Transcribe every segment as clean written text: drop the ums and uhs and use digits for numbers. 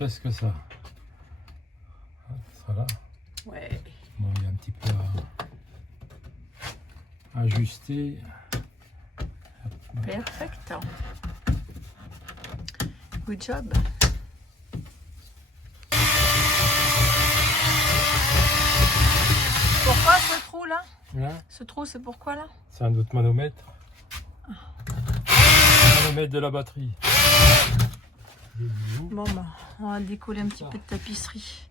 presque ça. Ça là. Ouais. Bon, il y a un petit peu à ajuster. Perfect. Good job. Pourquoi ce trou là? Là, Ce trou c'est pourquoi là? c'est un autre manomètre. Manomètre de la batterie. Bon bah, on va décoller un petit peu de tapisserie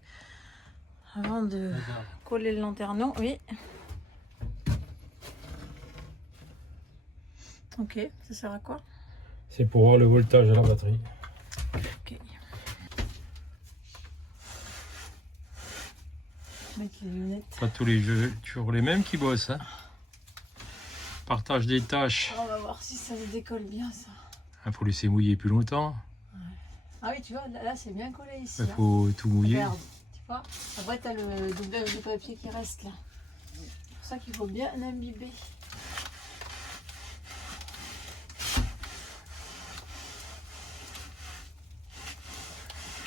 avant de coller le lanterneau. Oui. Ok, ça sert à quoi? C'est pour voir le voltage de la batterie. Ok. Mettre les lunettes. Pas tous les jeux, toujours les mêmes qui bossent. Hein. Partage des tâches. On va voir si ça se décolle bien ça. Il faut laisser mouiller plus longtemps. Ah oui, tu vois, là c'est bien collé ici. Il faut tout mouiller. Regarde, tu vois. Après, tu as le doublage de papier qui reste là. C'est pour ça qu'il faut bien imbiber.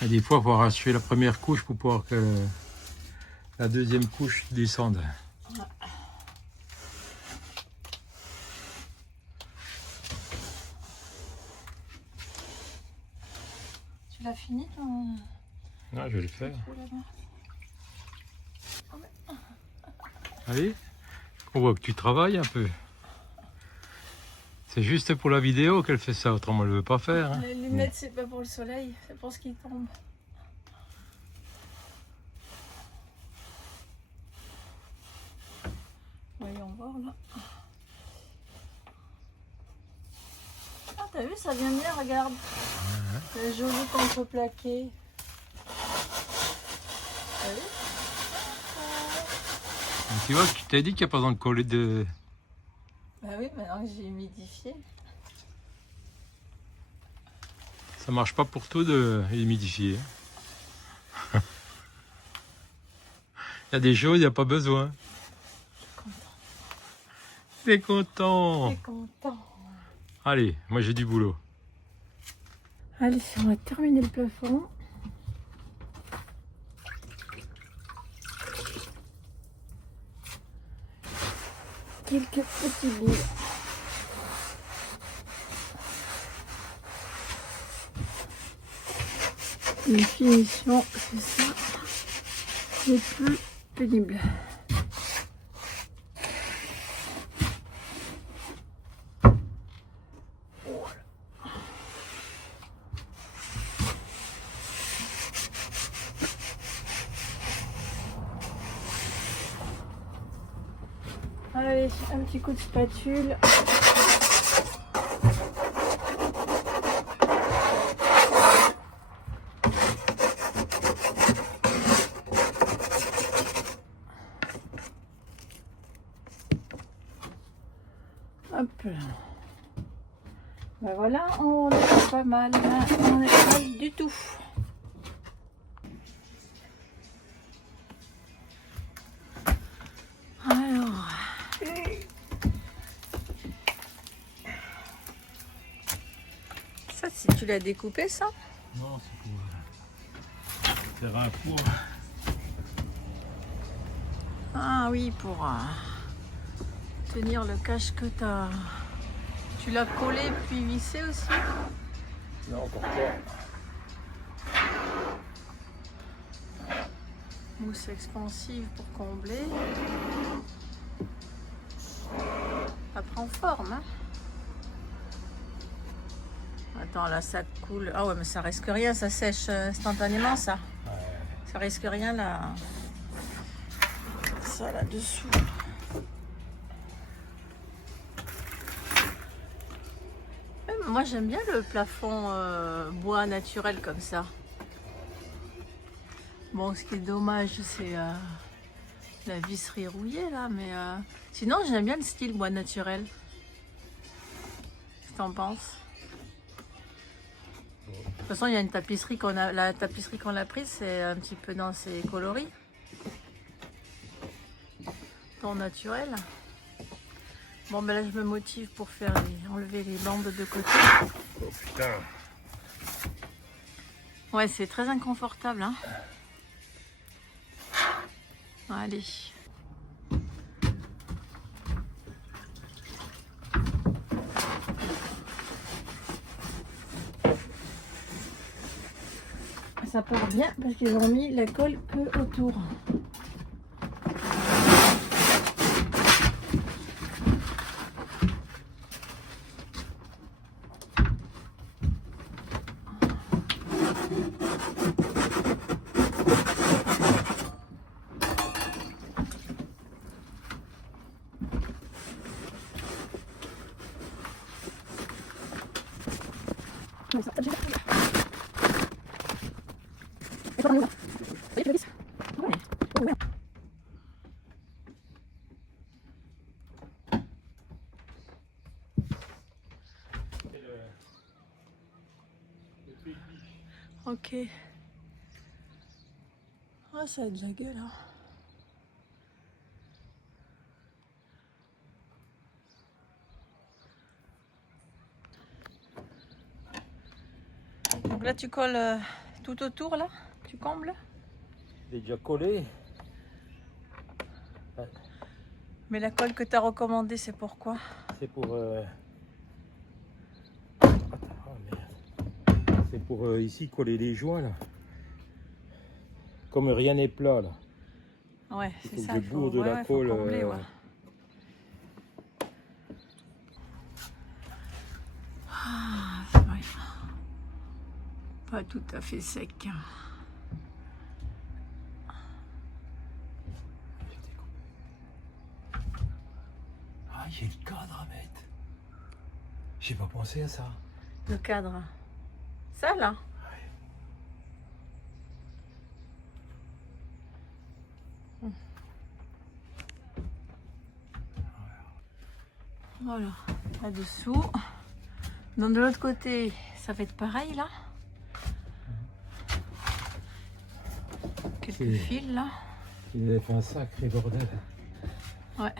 Et des fois, il faut arracher la première couche pour pouvoir que la deuxième couche descende. Ouais. Tu l'as fini ton... Ah, je vais le faire. Allez, on voit que tu travailles un peu. C'est juste pour la vidéo qu'elle fait ça, autrement elle ne veut pas faire. Hein. Les lunettes, c'est pas pour le soleil, c'est pour ce qui tombe. Voyons voir là. Ah, t'as vu, ça vient bien, regarde. C'est joli contreplaqué. T'as vu? Tu vois, tu t'es dit qu'il n'y a pas besoin de coller de... Bah oui, maintenant que j'ai humidifié. Ça marche pas pour tout de humidifier. Il y a des choses, il n'y a pas besoin. T'es content. T'es content. Allez, moi j'ai du boulot. Allez, on va terminer le plafond. Quelques petits bouts. Une finition, c'est ça, le plus pénible. Allez, un petit coup de spatule. Hop là. Ben voilà, on est pas mal. On n'est pas mal du tout. Alors. Ça, si tu l'as découpé, ça? Non, c'est pour faire un four. Ah oui, pour tenir le cache que tu as. Tu l'as collé puis vissé aussi? Non, encore pas. Mousse expansive pour combler. Ça prend forme, hein? Attends, là ça coule. Ah ouais, mais ça risque rien, ça sèche instantanément ça. Ouais. Ça risque rien là. Ça là-dessous. Moi j'aime bien le plafond bois naturel comme ça. Bon, ce qui est dommage, c'est la visserie rouillée là, mais sinon j'aime bien le style bois naturel. Qu'est-ce que t'en penses? De toute façon, il y a une tapisserie la tapisserie qu'on a prise, c'est un petit peu dans ces coloris. Ton naturel. Bon, ben là, je me motive pour enlever les bandes de côté. Oh putain. Ouais, c'est très inconfortable. Hein. Allez. Ça part bien parce qu'ils ont mis la colle que autour. Ok. Ah, ça a de la gueule. Hein. Donc là, tu colles tout autour, là. Tu combles. Il est déjà collé. Mais la colle que tu as recommandée, c'est pourquoi? C'est pour... C'est pour ici coller les joints là. Comme rien n'est plat là. Ouais, c'est ça. Je bourre de la colle. Combler, ouais. Ah, ouais. Pas tout à fait sec. Ah, j'ai le cadre à mettre. J'ai pas pensé à ça. Le cadre. Ça là? Voilà, là-dessous. Donc de l'autre côté, ça va être pareil là. Quelques fils là. Il avait fait un sacré bordel. Ouais.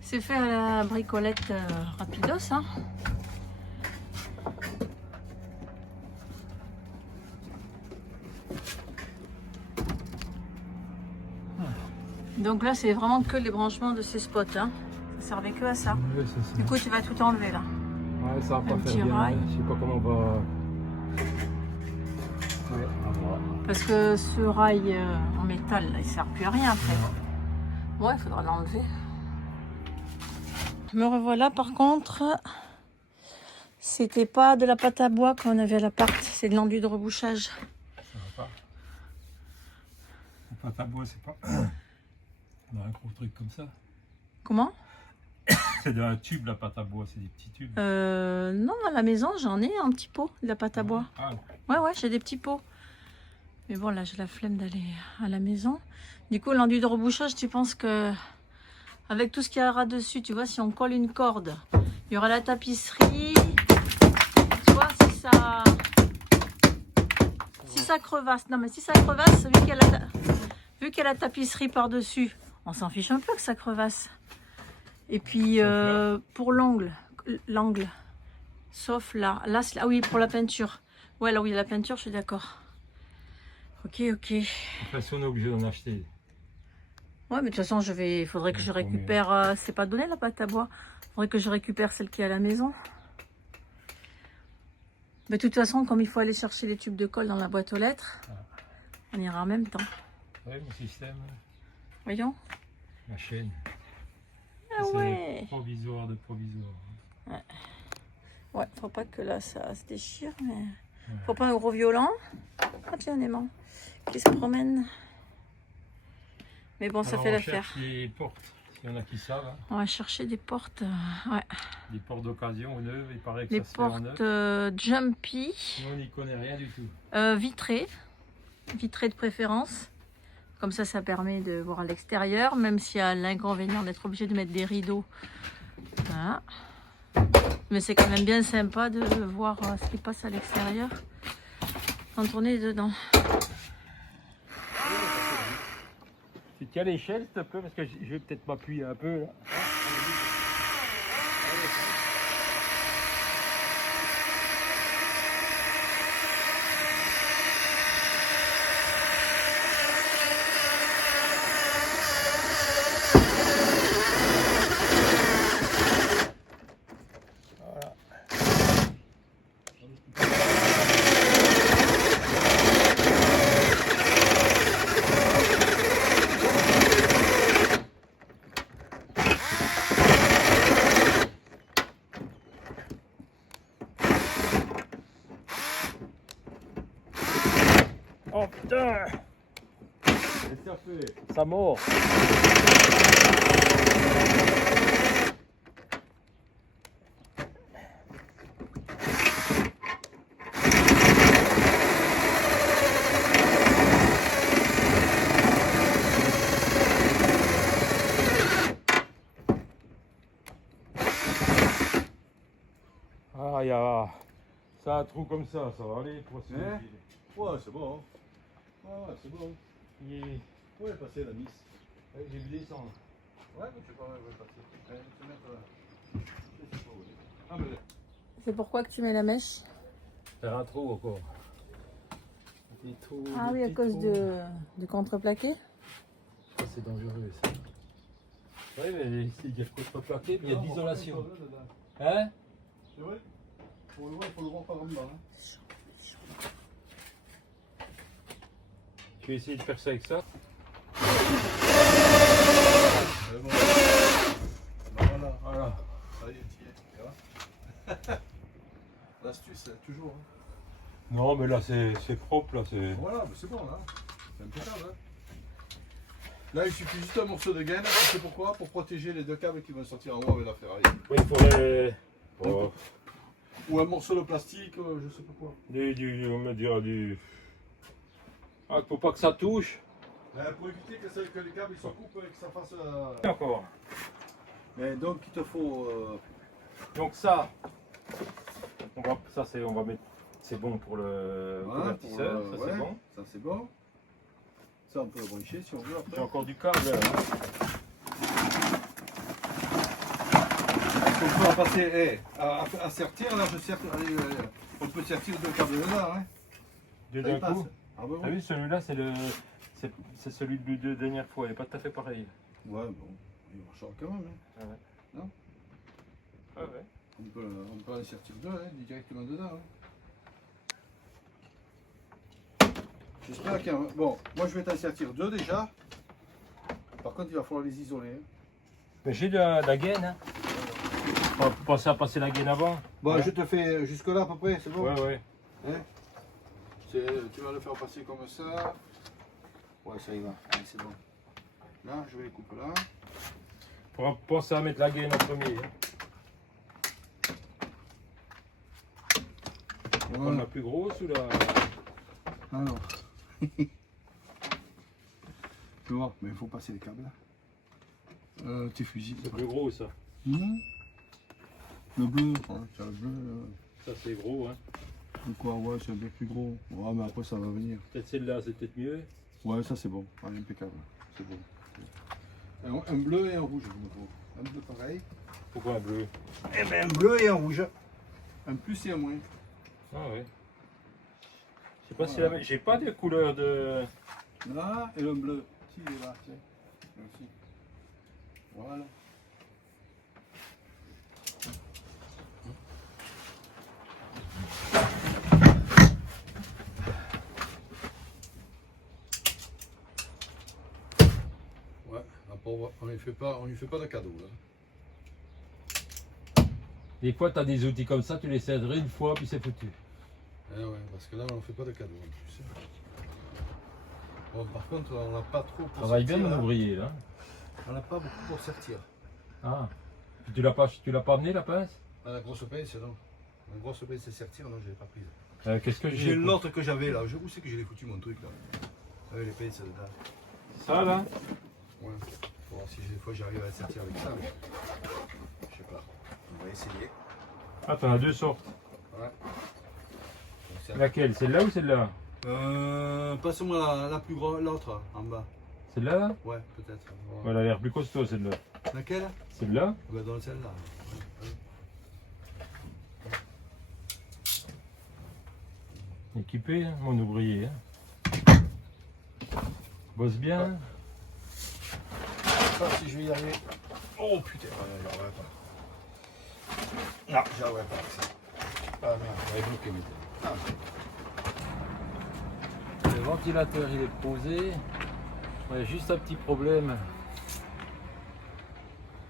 C'est fait à la bricolette rapidos. Hein. Donc là, c'est vraiment que les branchements de ces spots. Hein. Ça servait que à ça. Ouais, c'est ça. Du coup, tu vas tout enlever là. Ouais, ça va pas Un faire petit bien. rail. Je sais pas comment on va... Ouais, on va voir. Parce que ce rail en métal, là, il sert plus à rien après. Ouais, il faudra l'enlever. Me revoilà par contre. C'était pas de la pâte à bois qu'on avait à l'appart, c'est de l'enduit de rebouchage. Ça va pas. La pâte à bois, c'est pas... On a un gros truc comme ça. Comment? C'est dans un tube la pâte à bois, c'est des petits tubes. Non, à la maison j'en ai un petit pot de la pâte à bois. Ah. Ouais, j'ai des petits pots. Mais bon, là j'ai la flemme d'aller à la maison. Du coup, l'enduit de rebouchage, tu penses que avec tout ce qu'il y aura dessus, tu vois, si on colle une corde, il y aura la tapisserie. Tu vois, si ça crevasse, non mais si ça crevasse, vu qu'il y a la tapisserie par-dessus, on s'en fiche un peu que ça crevasse. Et puis pour l'angle, sauf là, ah oui, pour la peinture. Ouais, là où il y a la peinture, je suis d'accord. Ok. De toute façon, on est obligé d'en acheter. Ouais, mais de toute façon, il faudrait que je récupère. C'est pas donné la pâte à bois. Il faudrait que je récupère celle qui est à la maison. Mais de toute façon, comme il faut aller chercher les tubes de colle dans la boîte aux lettres, on ira en même temps. Ouais, mon système. Voyons. La chaîne. Ah ouais. Provisoire de provisoire. Ouais, faut pas que là ça se déchire, mais faut pas un gros violent. Ah tiens, un aimant qui se promène. Mais bon, ça fait l'affaire. Les portes, s'il y en a qui savent. Hein. On va chercher des portes, ouais. Des portes d'occasion ou neuves, il paraît que les ça se fait en neuf. portes jumpy. Nous, on n'y connaît rien du tout. Vitrées de préférence. Comme ça permet de voir à l'extérieur, même s'il y a l'inconvénient d'être obligé de mettre des rideaux. Voilà. Mais c'est quand même bien sympa de voir ce qui passe à l'extérieur quand on est dedans. Tu tiens l'échelle, s'il te plaît, parce que je vais peut-être m'appuyer un peu. Là. Oh putain! Qu'est-ce que ça fait? Ça mord! Ah, il y a. Ça a un trou comme ça va aller pour se Hein? Ouais, c'est bon. Ouais, c'est bon. Il- Où est passé la miss? J'ai vu descendre. Ouais, mais tu sais pas où elle va passer. Elle va se mettre là. Je sais pas où elle est. Ah, mais C'est pourquoi que tu mets la mèche? Faire un trou encore. Des trous, Ah des oui, à petits cause trous. de contreplaqué. Ça, c'est dangereux ça. Oui, mais il y a le contreplaqué, mais il y a de l'isolation. Hein? c'est vrai? Pour le voir, il faut le voir par en bas. Hein. Tu vas essayer de faire ça avec ça? Bon. Voilà. Voilà. Ça y est, tu y es. Tu vois? L'astuce, toujours. Hein. Non, mais là, c'est propre, là, c'est... Voilà, mais c'est bon là. C'est impeccable. Hein. Là, il suffit juste un morceau de gaine. Tu sais pourquoi? Pour protéger les deux câbles qui vont sortir en haut avec la ferraille. Oui, il faudrait... Oh, Ou un morceau de plastique, je sais pas quoi. on va dire du... Ah, faut pas que ça touche. Pour éviter que les câbles ils se coupent et que ça fasse. Encore. Mais donc, il te faut. Donc ça, on va mettre... C'est bon pour le Voilà, convertisseur, pour, ça ouais, c'est bon. Ça c'est bon. Ça on peut le brancher si on veut après. J'ai encore du câble là. On peut en passer à sertir, là je serre. On peut sertir deux câbles là. Hein. Deux Ça y d'un passe. coup. Ah bah T'as oui. vu, celui-là, c'est celui de la dernière fois, il n'est pas tout à fait pareil. Ouais, bon, il marchera quand même. Hein. Ah ouais. Non? Ah ouais. On peut en sertir deux hein, directement dedans. Hein. J'espère qu'il y a. Bon, moi je vais t'en sertir deux déjà. Par contre, il va falloir les isoler. Hein. Mais j'ai de la gaine, hein. On va penser à passer la gaine avant. Bon, Ouais. je te fais jusque là à peu près, c'est bon? Ouais, ouais. Hein? Tu vas le faire passer comme ça. Ouais, ça y va. Allez, c'est bon. Là, je vais les couper là. On va penser à mettre la gaine en premier. Hein. On va prendre la plus grosse ou la... Alors. Tu vois, mais il faut passer les câbles là. Tes fusils. C'est plus gros ça. Le bleu, ouais, tu as le bleu. Ça c'est gros, hein. Ou quoi, ouais, c'est un peu plus gros. Ouais, mais après ça va venir. Peut-être celle-là, c'est peut-être mieux. Ouais, ça c'est bon. Allez, impeccable. C'est bon. Un bleu et un rouge, il me faut. Un bleu pareil. Pourquoi un bleu? Eh ben, un bleu et un rouge. Un plus et un moins. Ah ouais. Je sais pas si la même... J'ai pas de couleur de... Là, et le bleu. Si, il est là, tiens. Là aussi. Voilà. Ouais, on lui fait pas de cadeau là. Des fois, tu as des outils comme ça, tu les céderais une fois, puis c'est foutu. Eh ouais, parce que là on ne fait pas de cadeau en plus. Bon, par contre, on n'a pas trop pour Travaille bien sortir, mon là. ouvrier là. On n'a pas beaucoup pour sortir. Ah. Puis tu l'as pas amené la pince? Ah, la grosse pince, non. La grosse pince c'est sortir, non, je l'ai pas prise. Qu'est-ce que J'ai l'autre que j'avais là. Où c'est que j'ai foutu mon truc là? Avec les pinces dedans. Ça là? Ouais. Faut voir si des fois j'arrive à la sortir avec ça. Mais... Je sais pas. On va essayer. Ah, t'en as deux sortes. Ouais. Laquelle? Celle-là ou celle-là? Passe-moi la plus grosse, l'autre en bas. Celle-là là? Ouais, peut-être. Ouais. Elle a l'air plus costaud celle-là. Laquelle? Celle-là? Ouais, dans celle-là. Équipé, hein, mon ouvrier. Hein. Bosse bien. Hein. Je sais pas si je vais y arriver. Oh putain, j'arriverai pas. Non, j'arriverai pas avec ça. Ah merde, j'avais bloqué mes doigts. Ah. Le ventilateur il est posé. Ouais, juste un petit problème.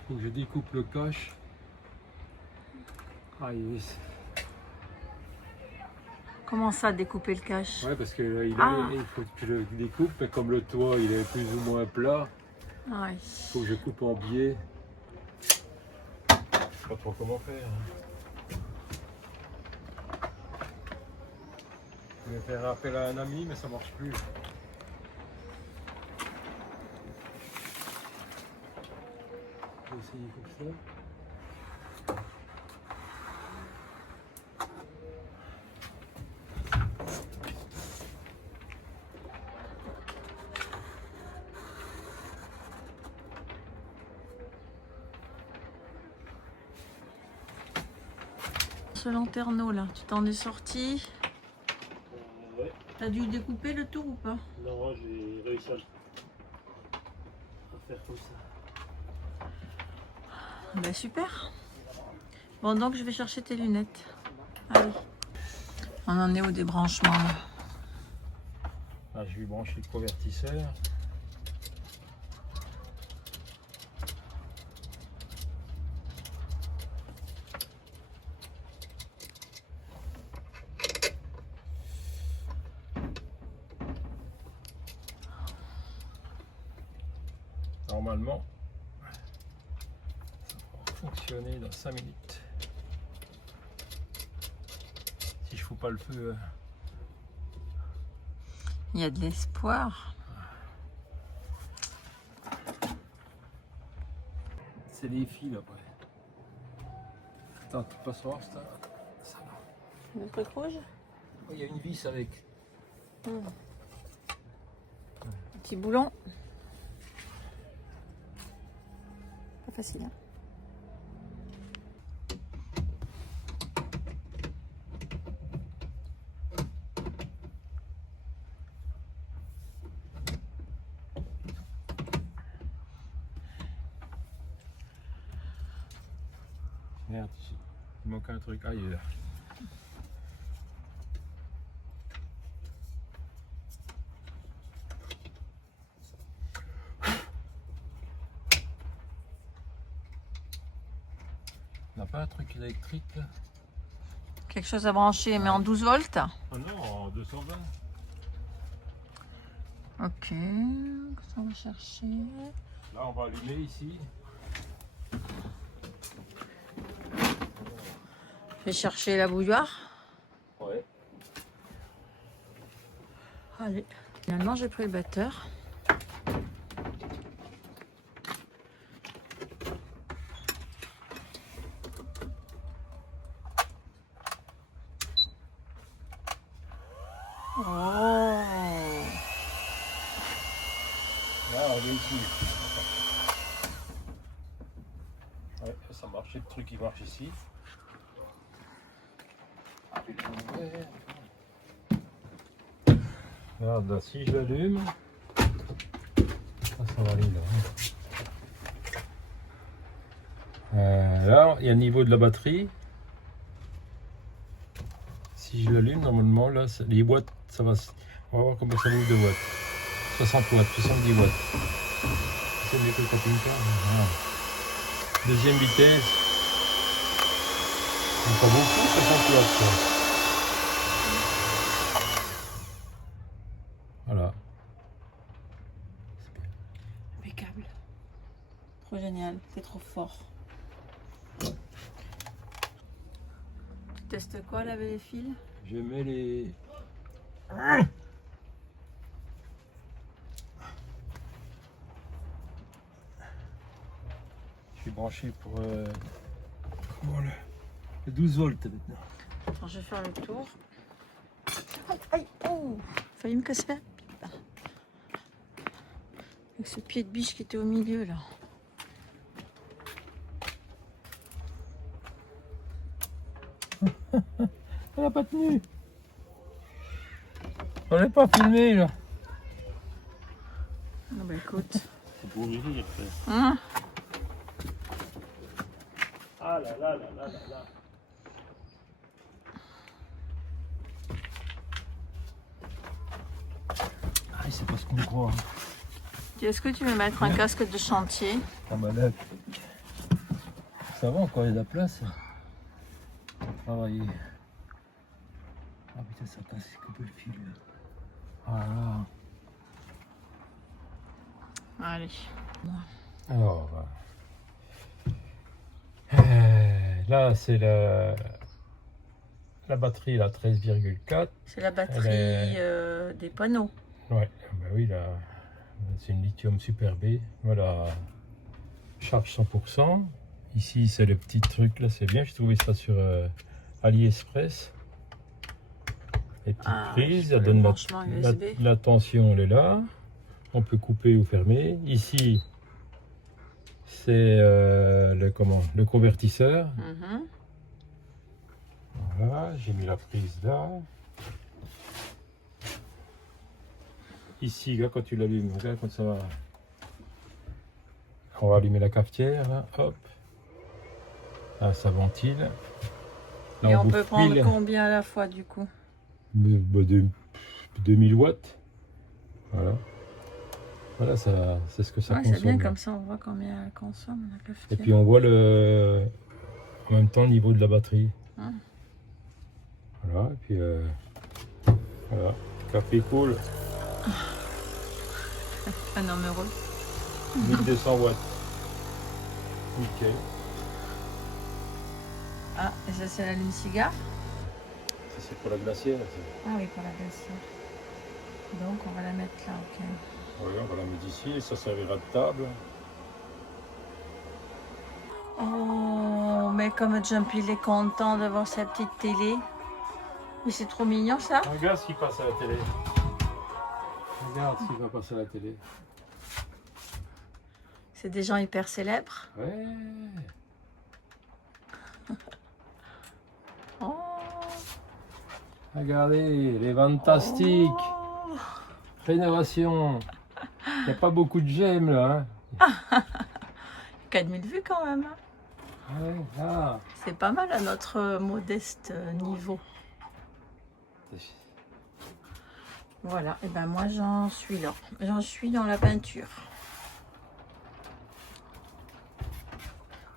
Faut que je découpe le cache. Ah, Comment ça, découper le cache? Ouais, parce que il faut que je le découpe, mais comme le toit il est plus ou moins plat, Ouais. il faut que je coupe en biais. Je sais pas trop comment faire. Je vais faire appel à un ami, mais ça marche plus. Je vais essayer comme ça. Ce lanterneau là, tu t'en es sorti? Ouais. T'as dû découper le tour ou pas? Non, j'ai réussi à faire comme ça. Ben super. Bon, donc je vais chercher tes lunettes. Allez. On en est au débranchement là? Là, je vais brancher le convertisseur. Normalement, ça va fonctionner dans 5 minutes. Si je fous pas le feu. Il y a de l'espoir. C'est des fils après. Attends, tu passes voir ça va. Le truc rouge? Oh, il y a une vis avec. Petit boulon. Pas facile, hein? Merde, il manque un truc. Ah, il est là. On n'a pas un truc électrique là? Quelque chose à brancher, mais en 12 volts. Ah non, en 220. Ok, ça on va chercher. Là, on va allumer ici. Je vais chercher la bouilloire. Ouais. Allez. Finalement, j'ai pris le batteur. Oh. Là, on est ici. Ouais, ça marche. C'est le truc qui marche ici. Regarde là, si je l'allume, ça va aller là. Là, il y a le niveau de la batterie. Si je l'allume, normalement, là, les watts, ça va. On va voir comment ça bouge de watts. 60 watts, 70 watts. C'est mieux que le camping-car. Voilà. Deuxième vitesse. Pas beaucoup, 60 watts. Quoi. Voilà. Impeccable. Trop génial, c'est trop fort. Tu testes quoi, laver les fils? Je mets les. Je suis branché pour comment le 12 volts maintenant. Attends, je vais faire le tour. Aïe, aïe, oh, failli me casser la pipe. Avec ce pied de biche qui était au milieu là. Elle n'a pas tenu. On n'est pas filmé là. Ah bah écoute. C'est pour ouvrir. Hein? Ah là là là là là là. Ah, c'est pas ce qu'on croit. Est-ce que tu veux mettre un casque de chantier? Ah bah là, ça va encore, il y a de la place. Travailler. Ah putain, ça casse coupé le fil. Voilà. Allez. Alors, là c'est la batterie, la 13,4. C'est la batterie des panneaux. Ouais, bah oui, là, c'est une lithium super B. Voilà, charge 100%. Ici, c'est le petit truc là, c'est bien. J'ai trouvé ça sur AliExpress. Les petites prises, elle donne la tension, elle est là. On peut couper ou fermer. Ici, c'est le convertisseur. Voilà, j'ai mis la prise là. Ici, là, quand tu l'allumes, regarde comme ça va. On va allumer la cafetière, là, hop. Là, ça ventile. Là, et on peut prendre combien à la fois du coup? 2000 watts. Voilà. Voilà, c'est ce que ça consomme. C'est bien, comme ça on voit combien elle consomme la cafetière. Et puis on voit en même temps le niveau de la batterie. Voilà, et puis voilà, café cool. Un homme heureux. 1200 watts. Nickel. Ah, et ça c'est l'allume-cigare? Ça c'est pour la glacière. Ah oui, pour la glacière. Donc on va la mettre là, ok. Oui, on va la mettre ici et ça servira de table. Oh, mais comme Jumpy il est content d'avoir sa petite télé. Mais c'est trop mignon ça. Regarde ce qui passe à la télé. Regarde ce qui va passer à la télé. C'est des gens hyper célèbres. Ouais. Oh. Regardez, les fantastiques. Oh. Rénovation. Il n'y a pas beaucoup de j'aime là. Hein. 4000 vues quand même. Ouais, là. C'est pas mal à notre modeste niveau. Voilà, et ben moi j'en suis là. J'en suis dans la peinture.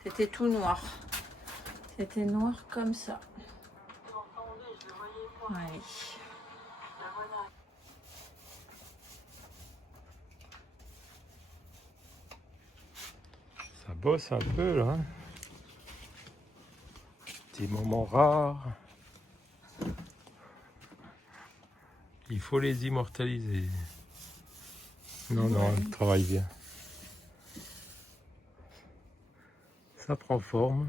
C'était tout noir. C'était noir comme ça. Allez. Ça bosse un peu là. Des moments rares. Il faut les immortaliser. Non, non, elle travaille bien. Ça prend forme.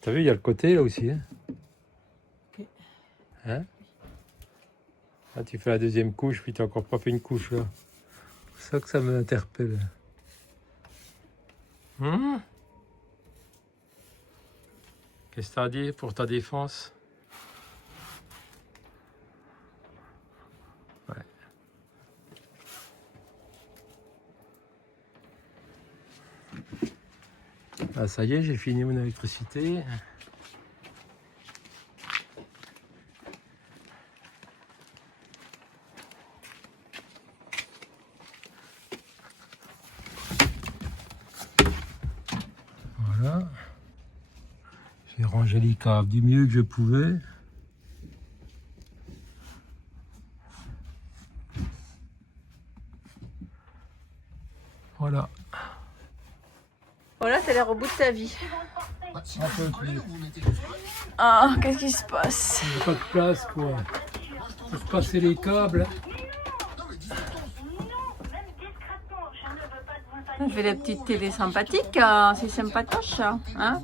T'as vu, il y a le côté là aussi. Hein, Ok. hein? Là, tu fais la deuxième couche, puis tu n'as encore pas fait une couche là. C'est ça que ça m'interpelle. Qu'est-ce que tu as à dire pour ta défense? Ouais. Ah, ça y est, j'ai fini mon électricité. Voilà. J'ai rangé les câbles du mieux que je pouvais. Voilà. Voilà, t'as l'air au bout de ta vie. Un peu plus. Ah, qu'est-ce qui se passe? Il n'y a pas de place pour passer les câbles. On fait la petite télé sympathique, c'est sympatoche. Hein?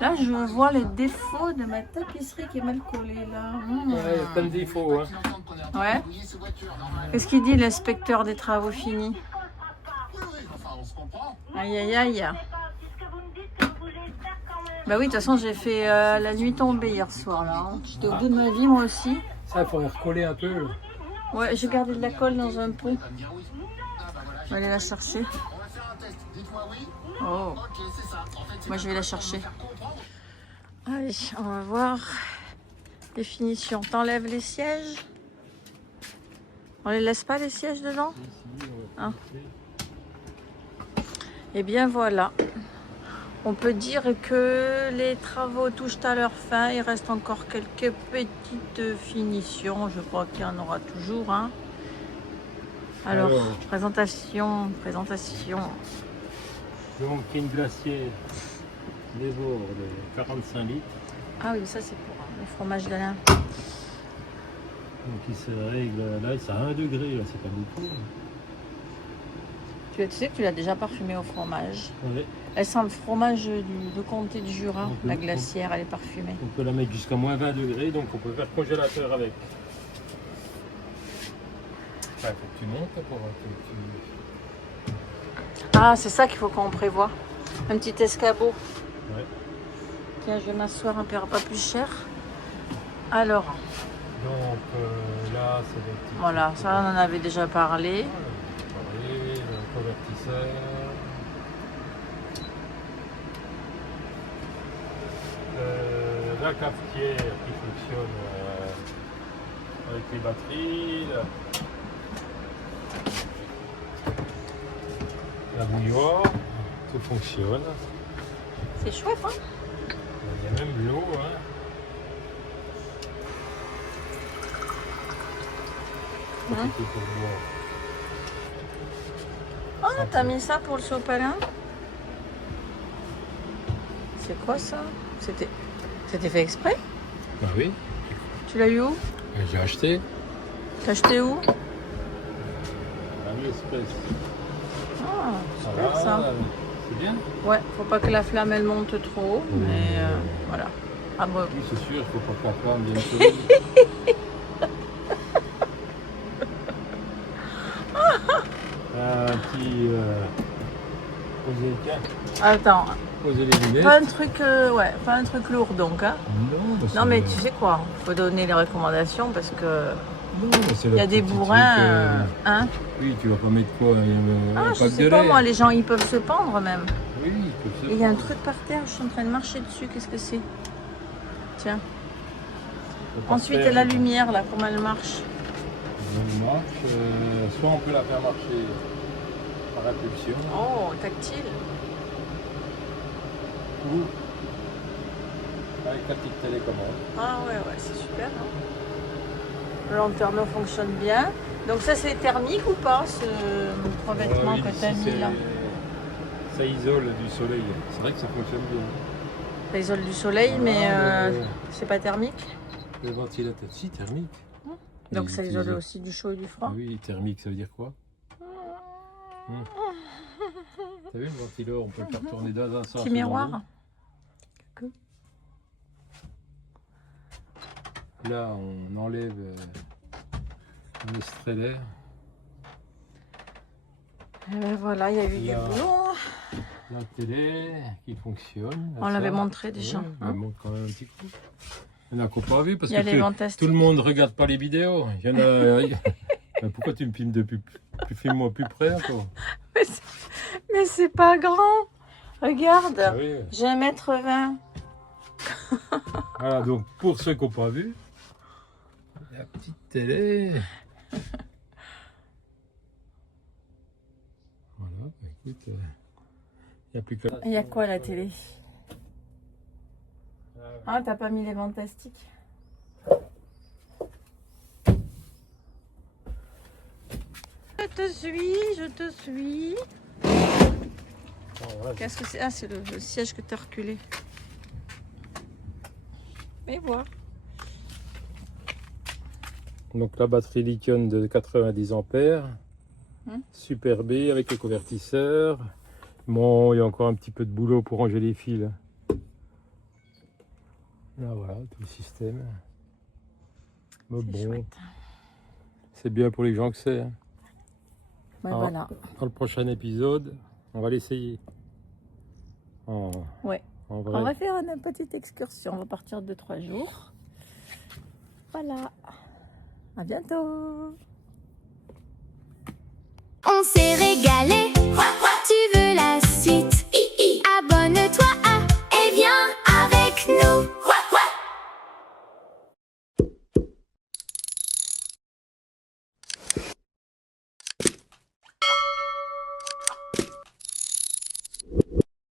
Là, je vois les défauts de ma tapisserie qui est mal collée là. Ouais, il y a plein de défauts. Hein. Ouais. Qu'est-ce qu'il dit l'inspecteur des travaux finis? Aïe aïe aïe. Bah oui, de toute façon, j'ai fait la nuit tombée hier soir là. Hein. J'étais au bout de ma vie moi aussi. Ça, il faudrait recoller un peu. Ouais, j'ai gardé de la colle dans un pot. Je vais aller la chercher. Oh. Moi, je vais la chercher. Allez, on va voir. Définition. T'enlèves les sièges. On les laisse pas les sièges dedans? Hein? Et bien voilà. On peut dire que les travaux touchent à leur fin. Il reste encore quelques petites finitions. Je crois qu'il y en aura toujours. Hein. Alors, présentation. Donc, une glacière dévore de 45 litres. Ah oui, ça c'est pour le fromage d'Alain. Donc, il se règle, là, c'est à 1 degré, là, c'est pas beaucoup. Tu sais que tu l'as déjà parfumé au fromage. Ouais. Elle sent le fromage de comté du Jura. On peut- La glacière, elle est parfumée. On peut la mettre jusqu'à moins 20 degrés, donc on peut faire congélateur avec. Enfin, faut que tu montes pour que Ah, c'est ça qu'il faut qu'on prévoit. Un petit escabeau. Ouais. Tiens, je vais m'asseoir un peu, pas plus cher. Alors, Donc là, c'est le petit. voilà, ça on en avait déjà parlé. Le convertisseur. La cafetière qui fonctionne avec les batteries. La bouilloire, tout fonctionne. C'est chouette, hein? Il y a même l'eau. Hein. Hein? C'était pour boire. Oh, t'as mis ça pour le sopalin? C'est quoi ça? C'était fait exprès? Bah oui, Tu l'as eu où? j'ai acheté. T'as acheté où? AliExpress. Ah, super ça. C'est bien. Ouais, faut pas que la flamme elle monte trop, mais voilà. Ah bon. Oui, c'est sûr, il faut pas que la flamme vienne solide. Un petit. Tiens, Attends, poser les lunettes. pas un truc, pas un truc lourd donc, hein. Non mais tu sais quoi, faut donner les recommandations parce que il y a des bourrins, hein. Oui, tu vas pas mettre quoi Ah, je sais pas moi, les gens ils peuvent se pendre même. Oui, ils peuvent se Et il y a un prendre. truc par terre, je suis en train de marcher dessus, qu'est-ce que c'est? Tiens. Par Ensuite terre, la lumière là, comment elle marche? Elle marche, soit on peut la faire marcher par impulsion, Oh, tactile. ou avec la petite télécommande. Ah ouais, c'est super. Hein. Le lanterne fonctionne bien. Donc ça c'est thermique ou pas ce revêtement Oui, que ici, tu as mis là? ça isole du soleil. C'est vrai que ça fonctionne bien. Ça isole du soleil, Voilà, mais le- c'est pas thermique. Le ventilateur, si, thermique. Donc Il ça utilise- isole aussi du chaud et du froid. Ah oui, thermique, ça veut dire quoi? T'as vu le ventilateur, on peut le faire tourner dans un sens. Petit ou dans miroir. l'autre. Là, on enlève le streller. Et ben voilà, il y a eu Là. du boulot. La télé qui fonctionne. On ça. l'avait montré déjà. Ouais, hein. on montre quand même un petit coup. Il y en a qui n'ont pas vu parce Il y a que les fantastiques. tout le monde ne regarde pas les vidéos. Il y en a. Mais pourquoi tu me filmes de plus, filme-moi plus près encore. Mais c'est pas grand. Regarde, Ah oui. j'ai 1,20 m. Voilà, donc pour ceux qui n'ont pas vu, la petite télé. Voilà, bah écoute, il n'y a plus qu'à. Il y a quoi à la télé? Ah, t'as pas mis les fantastiques? Je te suis. Voilà. Qu'est-ce que c'est? Ah, c'est le siège que t'as reculé. Mais voilà. Donc la batterie lithium de 90 ampères, Super B avec le convertisseur. Bon, il y a encore un petit peu de boulot pour ranger les fils. Là voilà, tout le système. Mais C'est bon, chouette. c'est bien pour les gens que c'est. Hein. Ouais, Ah. voilà. Dans le prochain épisode, on va l'essayer. Ouais. En vrai. On va faire une petite excursion. On va partir de 3 jours. Voilà. À bientôt. On s'est régalé. Tu veux la suite?